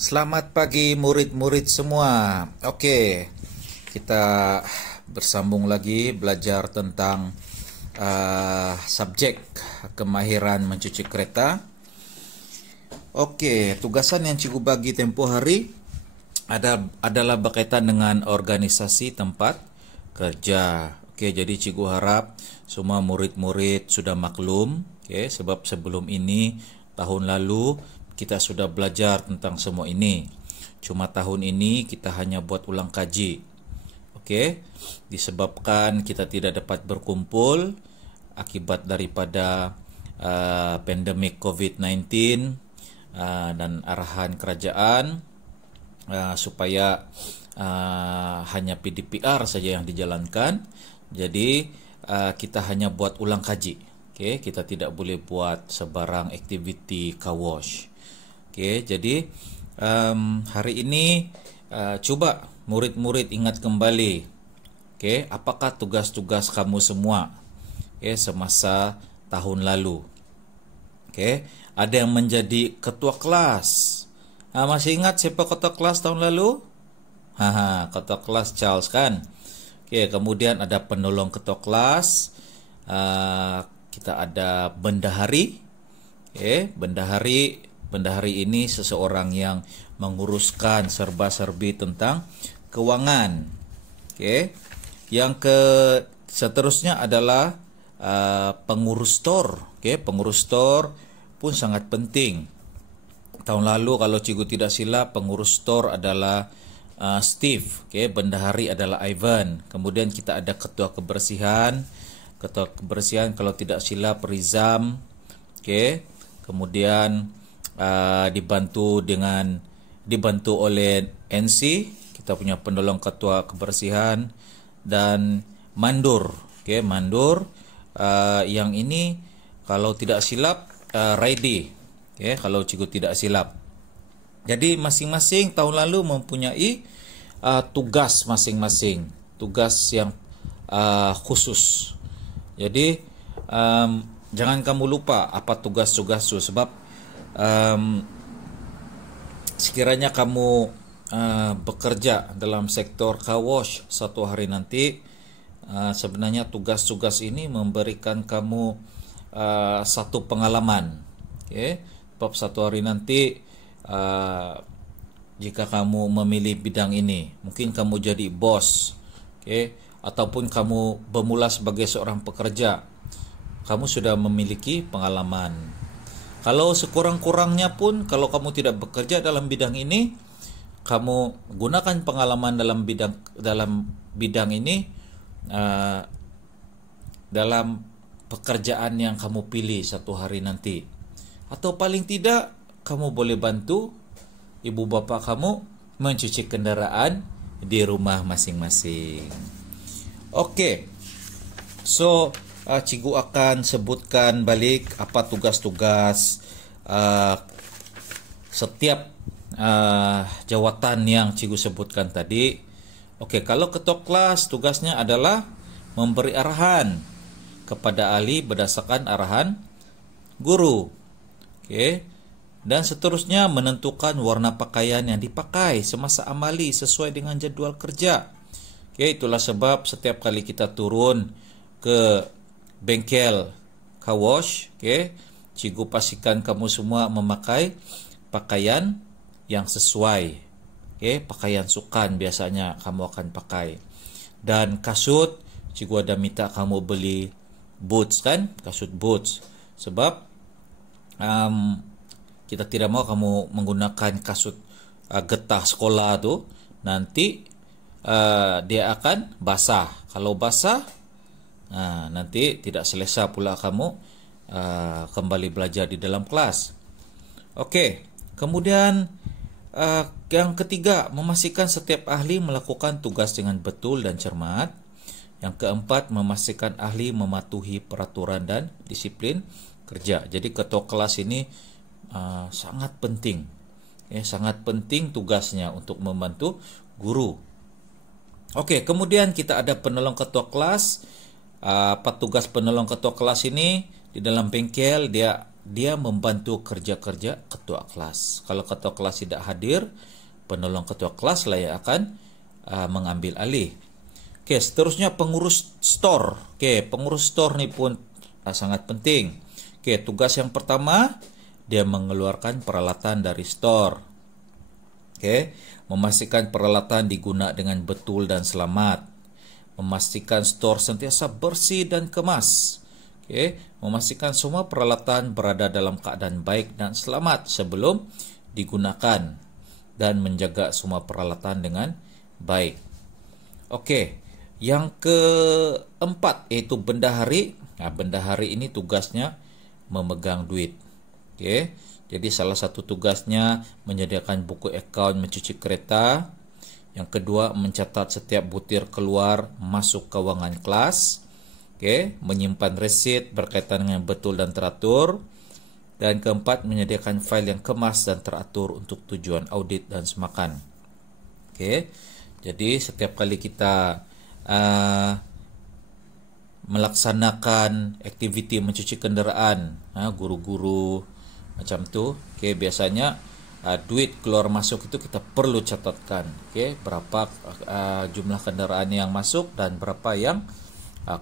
Selamat pagi murid-murid semua. Oke, kita bersambung lagi belajar tentang subjek kemahiran mencuci kereta. Oke, tugasan yang cikgu bagi tempoh hari adalah berkaitan dengan organisasi tempat kerja. Oke, jadi cikgu harap semua murid-murid sudah maklum. Oke, sebab sebelum ini tahun lalu kita sudah belajar tentang semua ini. Cuma tahun ini kita hanya buat ulang kaji. Okey, disebabkan kita tidak dapat berkumpul akibat daripada pandemik COVID-19 dan arahan kerajaan supaya hanya PDPR saja yang dijalankan. Jadi kita hanya buat ulang kaji. Okey, kita tidak boleh buat sebarang aktiviti car wash. Okey, jadi hari ini cuba murid-murid ingat kembali. Okey, apakah tugas-tugas kamu semua semasa tahun lalu? Okey, ada yang menjadi ketua kelas. Masih ingat siapa ketua kelas tahun lalu? Ketua kelas Charles kan? Okey, kemudian ada penolong ketua kelas. Kita ada bendahari. Okey, Bendahari ini seseorang yang menguruskan serba-serbi tentang kewangan. Okey. Seterusnya adalah pengurus store. Okey, pengurus store pun sangat penting. Tahun lalu kalau cikgu tidak silap pengurus store adalah Steve. Okey, bendahari adalah Ivan. Kemudian kita ada ketua kebersihan. Ketua kebersihan kalau tidak silap Rizam. Okey. Kemudian dibantu oleh NC, kita punya penolong ketua kebersihan, dan mandur. Okey, mandur yang ini kalau tidak silap Raidi. Okey, kalau cikgu tidak silap. Jadi masing-masing tahun lalu mempunyai tugas masing-masing, tugas yang khusus. Jadi jangan kamu lupa apa tugas-tugas itu, sebab sekiranya kamu bekerja dalam sektor car wash satu hari nanti, sebenarnya tugas-tugas ini memberikan kamu satu pengalaman. Okay? Sebab satu hari nanti jika kamu memilih bidang ini, mungkin kamu jadi bos, okay? Ataupun kamu bermula sebagai seorang pekerja, kamu sudah memiliki pengalaman. Kalau sekurang-kurangnya pun, kalau kamu tidak bekerja dalam bidang ini, kamu gunakan pengalaman dalam bidang ini dalam pekerjaan yang kamu pilih satu hari nanti. Atau paling tidak, kamu boleh bantu ibu bapa kamu mencuci kendaraan di rumah masing-masing. Okey, so cikgu akan sebutkan balik apa tugas-tugas setiap jawatan yang cikgu sebutkan tadi. Okey, kalau ketua kelas tugasnya adalah memberi arahan kepada ahli berdasarkan arahan guru. Okey, dan seterusnya menentukan warna pakaian yang dipakai semasa amali sesuai dengan jadual kerja. Okey, itulah sebab setiap kali kita turun ke bengkel car wash, okay, cikgu pastikan kamu semua memakai pakaian yang sesuai. Okay, pakaian sukan biasanya kamu akan pakai. Dan kasut, cikgu ada minta kamu beli boots kan, kasut boots. Sebab kita tidak mau kamu menggunakan kasut getah sekolah tu, nanti dia akan basah. Kalau basah, nanti tidak selesa pula kamu kembali belajar di dalam kelas. Okey, kemudian yang ketiga, memastikan setiap ahli melakukan tugas dengan betul dan cermat. Yang keempat, memastikan ahli mematuhi peraturan dan disiplin kerja. Jadi ketua kelas ini sangat penting. Sangat penting tugasnya untuk membantu guru. Okey, kemudian kita ada penolong ketua kelas. Apa tugas penolong ketua kelas ini? Di dalam bengkel dia dia membantu kerja-kerja ketua kelas. Kalau ketua kelas tidak hadir, penolong ketua kelas lah yang akan mengambil alih. Oke, seterusnya pengurus store. Oke, pengurus store ni pun sangat penting. Oke, tugas yang pertama, dia mengeluarkan peralatan dari store. Oke, memastikan peralatan digunakan dengan betul dan selamat. Memastikan store sentiasa bersih dan kemas. Oke, memastikan semua peralatan berada dalam keadaan baik dan selamat sebelum digunakan dan menjaga semua peralatan dengan baik. Oke, yang keempat yaitu bendahari. Nah, bendahari ini tugasnya memegang duit. Oke, jadi salah satu tugasnya menyediakan buku akaun mencuci kereta. Yang kedua, mencatat setiap butir keluar masuk kewangan kelas. Oke, menyimpan resit berkaitan dengan betul dan teratur. Dan keempat, menyediakan file yang kemas dan teratur untuk tujuan audit dan semakan. Oke, jadi setiap kali kita melaksanakan aktiviti mencuci kenderaan, guru-guru macam tu, okay, biasanya duit keluar masuk itu kita perlu catatkan, okay, berapa jumlah kenderaan yang masuk dan berapa yang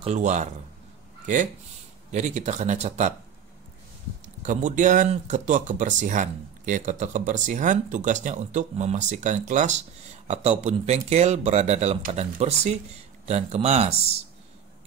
keluar, okay. Jadi kita kena catat. Kemudian ketua kebersihan, okay, ketua kebersihan tugasnya untuk memastikan kelas ataupun bengkel berada dalam keadaan bersih dan kemas.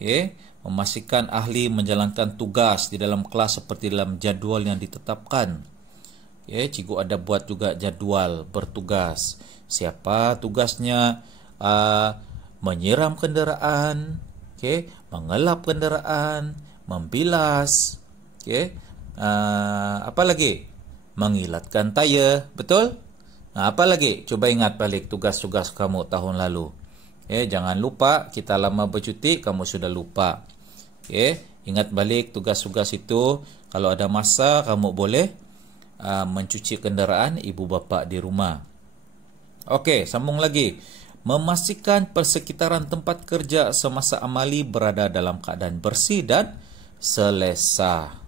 Okay. Memastikan ahli menjalankan tugas di dalam kelas seperti dalam jadual yang ditetapkan. Okay. Cikgu ada buat juga jadual bertugas. Siapa tugasnya menyiram kenderaan, okay, mengelap kenderaan, membilas, okay, apa lagi? Mengilatkan tayar, betul? Nah, apa lagi? Coba ingat balik tugas-tugas kamu tahun lalu. Jangan lupa, kita lama bercuti, kamu sudah lupa. Ingat balik tugas-tugas itu. Kalau ada masa, kamu boleh mencuci kenderaan ibu bapa di rumah. Oke, sambung lagi. Memastikan persekitaran tempat kerja semasa amali berada dalam keadaan bersih dan selesa.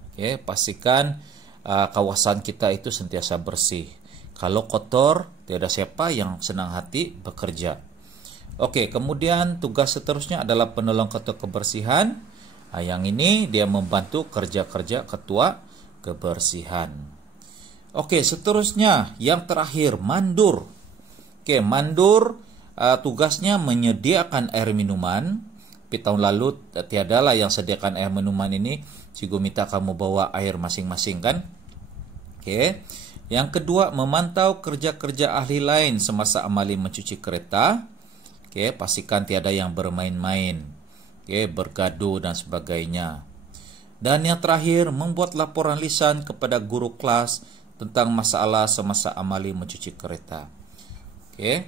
Pastikan kawasan kita itu sentiasa bersih. Kalau kotor, tiada siapa yang senang hati bekerja. Oke, kemudian tugas seterusnya adalah penolong ketua kebersihan. Yang ini dia membantu kerja-kerja ketua kebersihan. Oke, seterusnya yang terakhir mandur. Oke, mandur tugasnya menyediakan air minuman. Tapi tahun lalu tiadalah yang sediakan air minuman ini. Cikgu minta kamu bawa air masing-masing kan? Oke. Yang kedua, memantau kerja-kerja ahli lain semasa amali mencuci kereta. Oke, pastikan tiada yang bermain-main, oke, bergaduh dan sebagainya. Dan yang terakhir, membuat laporan lisan kepada guru kelas tentang masalah semasa amali mencuci kereta. Oke,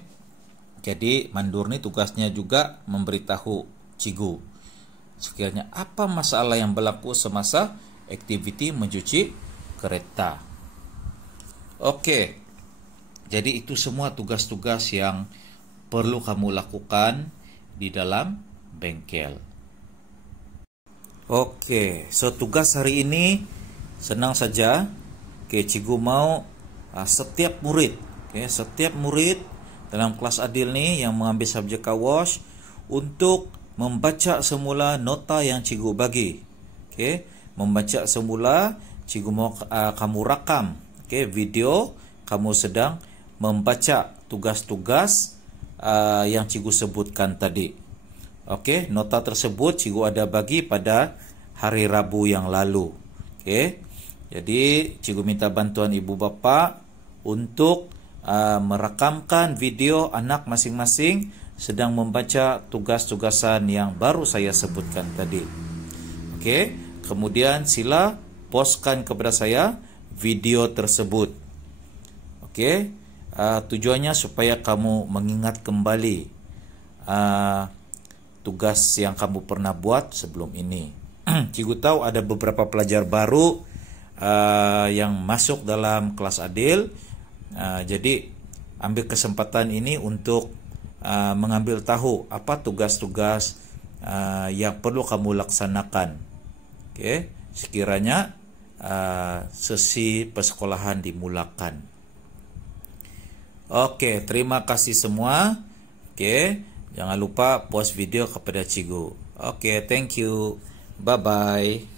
jadi mandur ni tugasnya juga memberitahu cikgu sekiranya apa masalah yang berlaku semasa aktiviti mencuci kereta. Oke, jadi itu semua tugas-tugas yang perlu kamu lakukan di dalam bengkel. Oke, so tugas hari ini senang saja. Oke, cikgu mau setiap murid, setiap murid dalam kelas adil ni yang mengambil subjek kawash untuk membaca semula nota yang cikgu bagi. Oke, membaca semula, cikgu mau kamu rakam, video kamu sedang membaca tugas-tugas yang cikgu sebutkan tadi. Okey, nota tersebut cikgu ada bagi pada hari Rabu yang lalu. Okey. Jadi cikgu minta bantuan ibu bapa untuk merakamkan video anak masing-masing sedang membaca tugas-tugasan yang baru saya sebutkan tadi. Okey, kemudian sila postkan kepada saya video tersebut. Okey. Tujuannya supaya kamu mengingat kembali tugas yang kamu pernah buat sebelum ini. Cikgu tahu ada beberapa pelajar baru yang masuk dalam kelas adil. Jadi ambil kesempatan ini untuk mengambil tahu apa tugas-tugas yang perlu kamu laksanakan. Sekiranya sesi persekolahan dimulakan. Oke, terima kasih semua. Oke, jangan lupa post video kepada cikgu. Oke, thank you. Bye-bye.